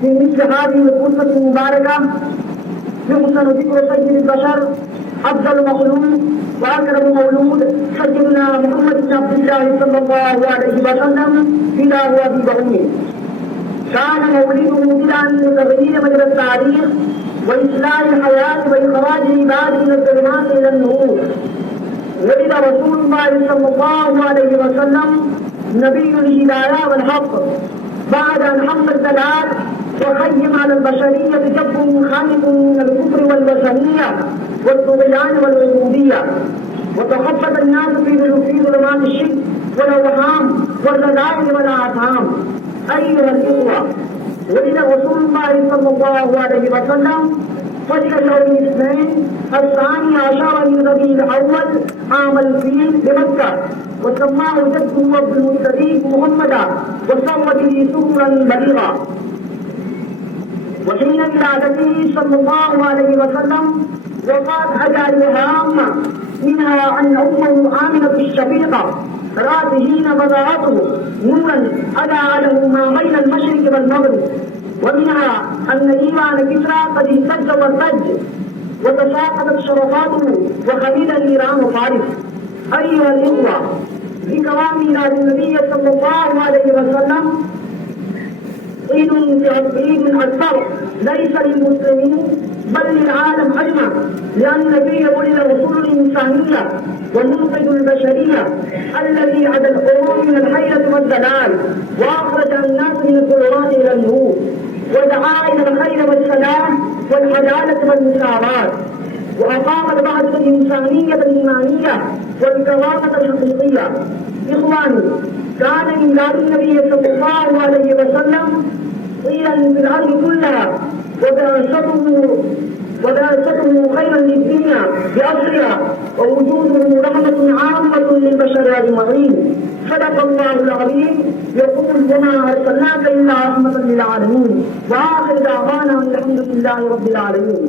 في مثل هذه الخطبة المباركة يحسن ذكر سيد البشر أفضل مخلوق وأكرم مولود سيدنا محمد بن عبد الله صلى الله عليه وسلم إلى أبي وأمه. كان مولده بدعا لتغيير مجرى التاريخ وإصلاح الحياة وإخراج العباد من الظلمات إلى النور. ولد رسول الله صلى الله عليه وسلم نبي الهداية والحق بعد أن حمل الدلال وخيم على البشرية جب خالق من الكفر والوثنية والطغيان والعبودية وتخبط الناس في ظلمات الشرك والأوهام والرذائل والآثام. أيها الإخوة، ولد رسول الله صلى الله عليه وسلم فجر يوم الاثنين الثاني عشر من ربيع الأول عام الفيل بمكة، وسماه جده عبد المطلب محمدا وصور به سرورا بليغا. وحين ولادته صلى الله عليه وسلم وقعت أجال هامة منها أن أمه آمنة الشفيقة رأت حين وضعته نورا أضاء له ما بين المشرق والمغرب، ومنها أن إيمان كسرى قد اهتز وارتج وتساقطت شرفاته وخليل النيران فارس. أيها الإخوة، بكرام ميلاد النبي صلى الله عليه وسلم عيد أكبر ليس للمسلمين بل للعالم أجمع، لأن النبي ولد رسول الإنسانية ومنقذ البشرية الذي عدا القرون من الحيرة والدلال وأخرج الناس من الظلمات إلى النور ودعا إلى الخير والسلام والعدالة والمساواة وأقام البعث الإنسانية الإيمانية والكرامة الحقيقية. إخواني، كان ميلاد النبي صلى الله عليه وسلم قيلا في الأرض كلها وبعثته خيرا للدنيا بأصلها ووجوده رحمة عامة للبشر أجمعين. صدق الله العظيم يقول وما أرسلناك إلا رحمة للعالمين. وآخر دعوانا الحمد لله رب العالمين.